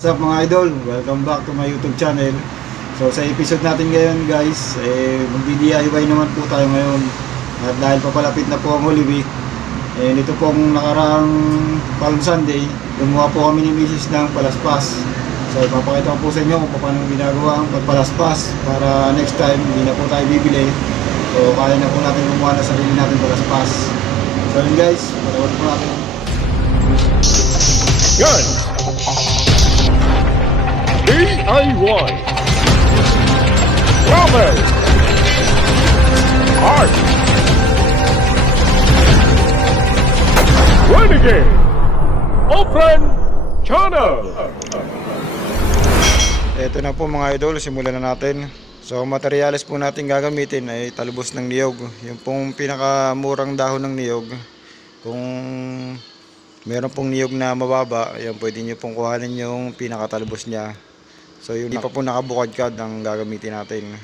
What's up mga idol? Welcome back to my YouTube channel. So sa episode natin ngayon guys, magdi-DIY naman po tayo ngayon. At dahil papalapit na po ang Holy Week, nito pong nakaraang Palm Sunday, gumawa po kami ni Mrs. ng palaspas. So ipapakita ko po sa inyo kung paano ginagawa ang pagpalaspas para next time hindi na po tayo bibili. So kaya na po natin gumawa na sarili natin palaspas. So yun guys, panood po natin. Good! DIY Robert Art Renegade Open Channel. Ito na po mga idol, simulan na natin. So materyales po natin gagamitin ay talbos ng niyog. Yung pong pinakamurang dahon ng niyog. Kung meron pong niyog na mababa, ayan, pwede nyo pong kuhanin yung pinakatalbos niya. So yung di pa po nakabukadkad ang gagamitin natin.